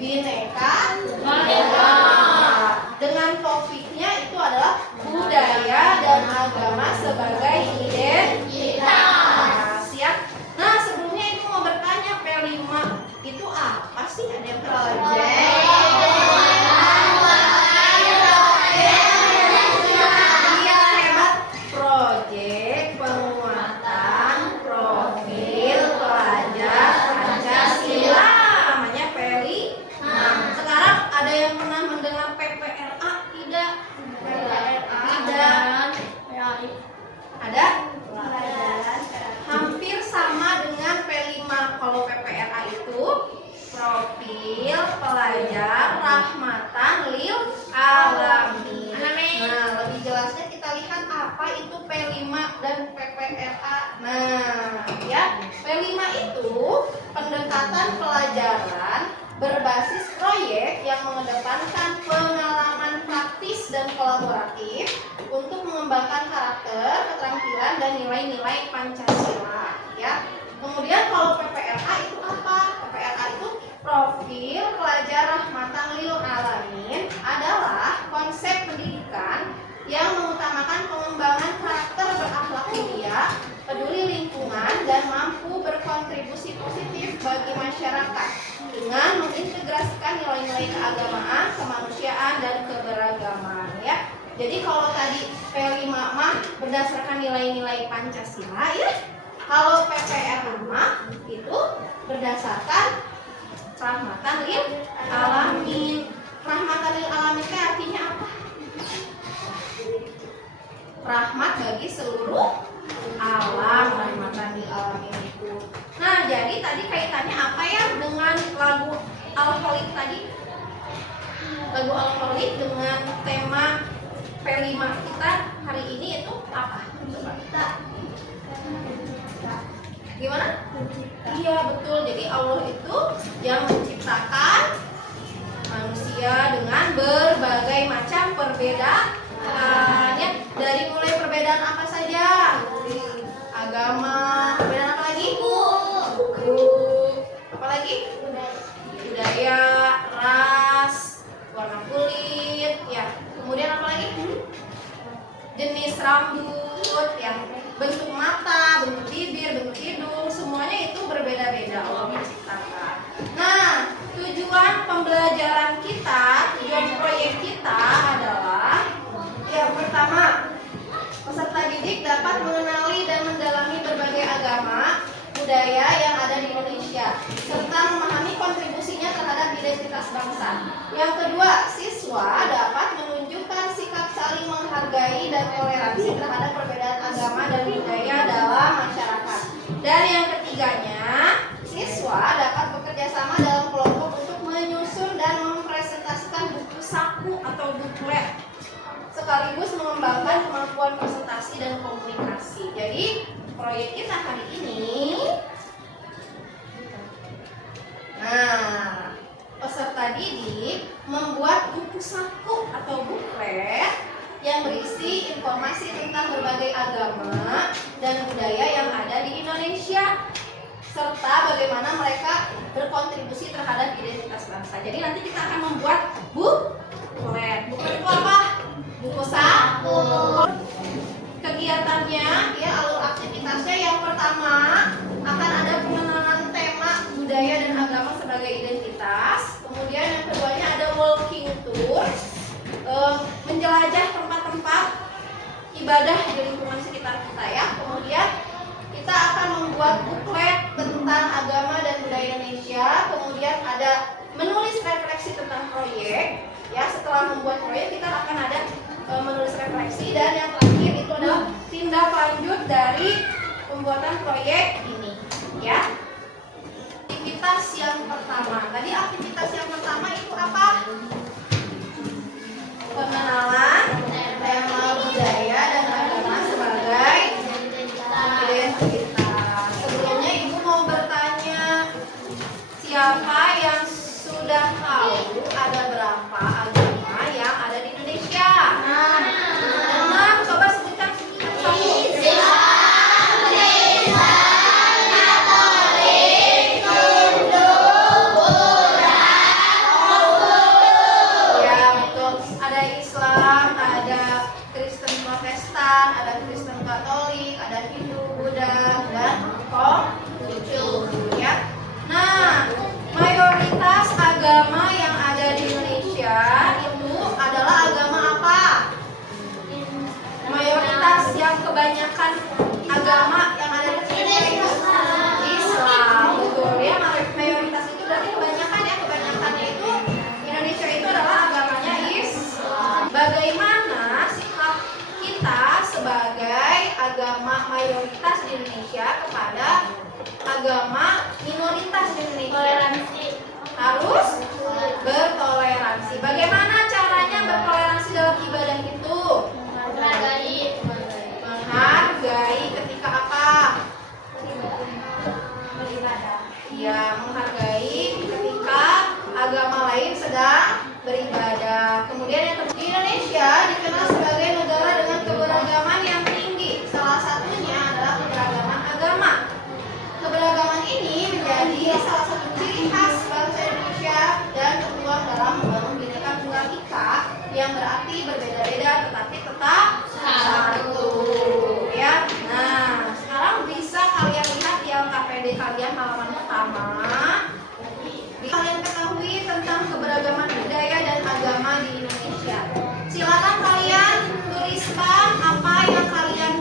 Bhinneka dengan topiknya itu adalah budaya dan agama sebagai identitas. Siap? Nah, sebelumnya itu mau bertanya, P5 itu apa sih? Ada yang project? Iya, hebat. Project penguatan profil pelajar Pancasila. Namanya P5. Sekarang ada yang pernah mendengar PPRA? Tidak. Tidak. Ada? Hampir sama dengan P5. Kalau PPRA itu profil pelajar rahmatan lil alamin. Nah, lebih jelasnya kita lihat apa itu P5 dan PPRA. Nah, ya, P5 itu pendekatan pelajaran berbasis proyek yang mengedepankan pengalaman praktis dan kolaboratif untuk mengembangkan karakter, keterampilan, dan nilai-nilai Pancasila. Ya. Kemudian kalau PPRA itu apa? PPRA itu profil pelajar rahmatan lil alamin adalah konsep pendidikan yang mengutamakan pengembangan karakter berakhlak mulia, peduli lingkungan, dan mampu berkontribusi positif bagi masyarakat dengan mengintegrasikan nilai-nilai keagamaan, kemanusiaan, dan keberagaman. Ya. Jadi kalau tadi P5 mah berdasarkan nilai-nilai Pancasila, ya. Kalau PPRA mah itu berdasarkan rahmatan lil alamin. Rahmatan lil alamin itu artinya apa? Rahmat bagi seluruh alam, rahmatan lil alamin itu. Nah, jadi tadi kaitannya apa ya dengan lagu Alkoholik tadi? Lagu Alkoholik dengan tema P5 kita hari ini itu apa? Coba. Gimana? Iya, betul. Jadi Allah itu yang menciptakan manusia dengan berbagai macam perbedaan. Ya, dari mulai perbedaan apa saja? Agama, perbedaan apa lagi? Buku. Apa lagi? Budaya, ras, warna kulit, ya. Kemudian apa lagi? Jenis rambut, ya. Bentuk mata, bentuk bibir, bentuk hidung, semuanya itu berbeda-beda Allah menciptakan. Nah, tujuan pembelajaran kita, tujuan proyek kita adalah yang pertama, peserta didik dapat mengenali dan mendalami berbagai agama, budaya yang ada di Indonesia, serta memahami kontribusinya terhadap identitas bangsa. Yang kedua, siswa dapat menunjukkan sikap saling menghargai dan toleransi terhadap perbedaan agama dan budaya dalam masyarakat. Dan yang ketiganya, siswa dapat bekerja sama dalam kelompok untuk menyusun dan mempresentasikan buku saku atau buklet, sekaligus mengembangkan kemampuan presentasi dan komunikasi. Jadi proyek kita hari ini, nah, peserta didik membuat buku saku atau buklet yang berisi informasi tentang berbagai agama dan budaya yang ada di Indonesia, serta bagaimana mereka berkontribusi terhadap identitas bangsa. Jadi nanti kita akan membuat buklet. Buklet itu apa? Buku saku. Kegiatannya, ya, alur aktivitasnya yang pertama akan ada pengenalan tema budaya dan agama sebagai identitas. Kemudian yang keduanya ada walking tour, menjelajah tempat-tempat ibadah di lingkungan sekitar kita, ya. Kemudian kita akan membuat buklet tentang agama dan budaya Indonesia. Kemudian ada menulis refleksi tentang proyek, ya. Setelah membuat proyek kita akan ada menulis refleksi, dan yang terakhir itu adalah tindak lanjut dari pembuatan proyek ini, ya. Aktivitas yang pertama, tadi aktivitas yang pertama itu apa? Pengenalan tema budaya dan agama sebagai identitas. Sebelumnya ibu mau bertanya, siapa yang sudah tahu ada berapa agama yang ada di Indonesia? Nah, coba sebutkan satu. kebanyakan agama yang ada di Indonesia itu Islam, betul ya. Mayoritas itu berarti kebanyakan ya, kebanyakannya itu Indonesia itu adalah agamanya Islam. Bagaimana sikap kita sebagai agama mayoritas di Indonesia kepada agama minoritas di Indonesia? Harus bertoleransi. Bagaimana caranya bertoleransi dalam ibadah itu? Menghargai ketika apa? Beribadah. Ya, menghargai ketika agama lain sedang beribadah. Kemudian yang di Indonesia dikenal sebagai negara dengan keberagaman yang tinggi. Salah satunya adalah keberagaman agama. Keberagaman ini menjadi salah satu ciri khas bangsa Indonesia dan tertuang dalam membangun Bhinneka Tunggal Ika, yang berarti berbeda-beda tetapi tetap satu. Ya. Nah, sekarang bisa kalian lihat di LKPD kalian halaman pertama. Kalian ketahui tentang keberagaman budaya dan agama di Indonesia. Silakan kalian tuliskan apa yang kalian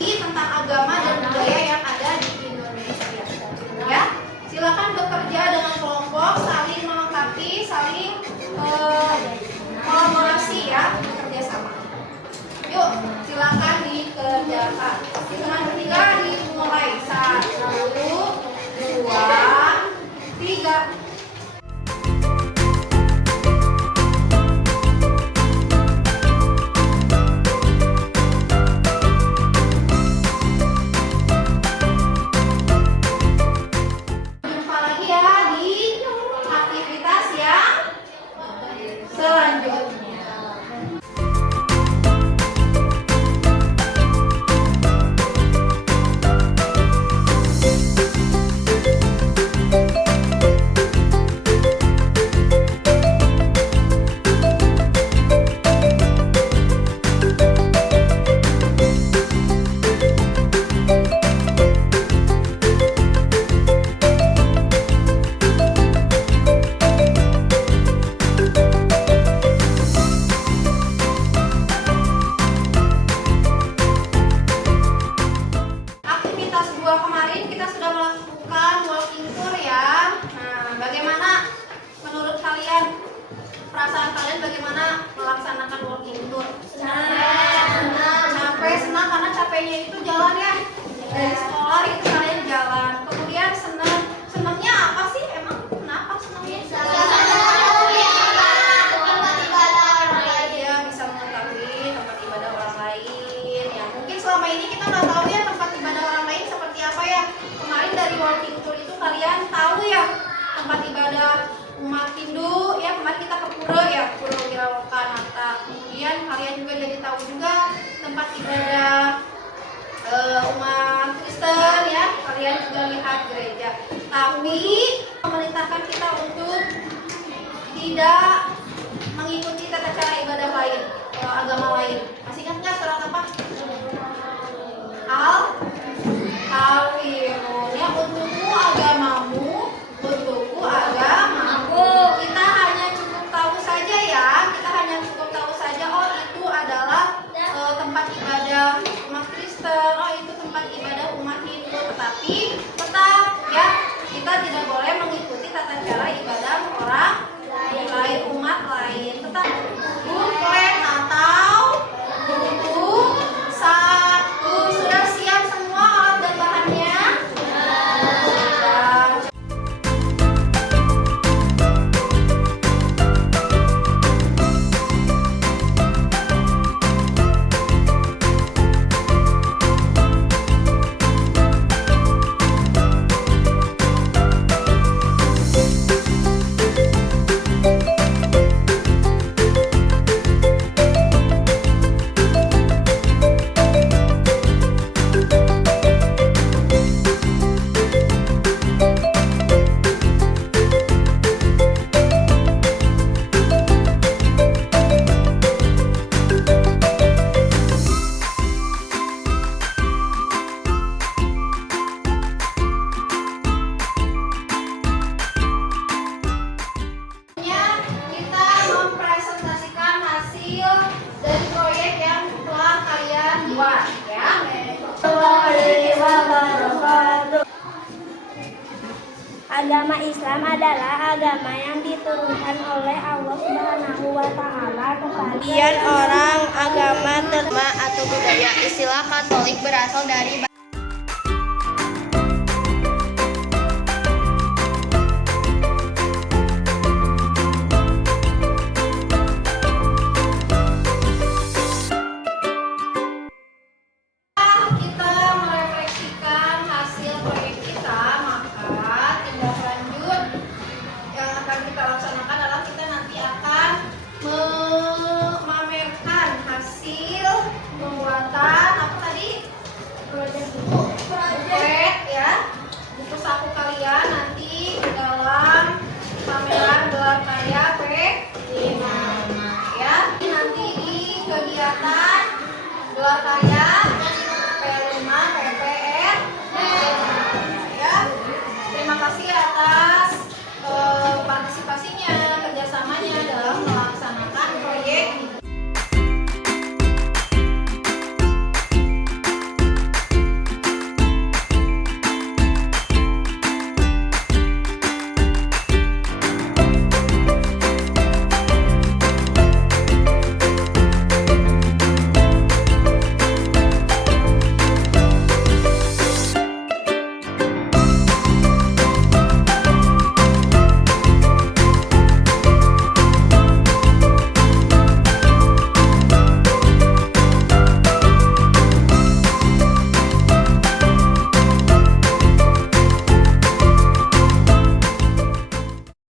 tentang agama dan budaya yang ada di Indonesia. Ya, silakan bekerja dengan kelompok, saling melengkapi, saling kolaborasi ya, bekerja sama. Yuk, silakan dikerjakan. Hitungan ketiga dimulai. 1, 2, 3. Perasaan kalian bagaimana melaksanakan walking tour? Capek, senang karena capeknya itu jalan ya. Dari sekolah itu kalian jalan. Kemudian senangnya apa sih? Emang kenapa senangnya? Ya, bisa mengetahui tempat ibadah orang lain. Ya, mungkin selama ini kita nggak tahu ya tempat ibadah orang lain seperti apa ya. Kemarin dari walking tour itu kalian tahu ya tempat ibadah umat Hindu ya, kemarin kita ke Pura ya, Pura Wiralokanata. Kemudian kalian juga jadi tahu juga tempat ibadah umat Kristen ya, kalian juga lihat gereja. Tapi memerintahkan kita untuk tidak mengikuti tata cara ibadah lain, agama lain. Masih ingat nggak surat apa? Al-Kafirun ya, untukmu agamamu, untukku agamaku. Kita hanya cukup tahu saja ya, kita hanya cukup tahu saja oh itu adalah tempat ibadah umat Kristen, oh itu tempat ibadah umat Hindu, tetapi tetap ya kita tidak boleh mengikuti tata cara ibadah orang lain, umat lain. Tetap buklet atau buku satu sudah siap semua. Agama Islam adalah agama yang diturunkan oleh Allah Subhanahu wa taala kepada Kemudian orang agama terma atau budaya. Istilah Katolik berasal dari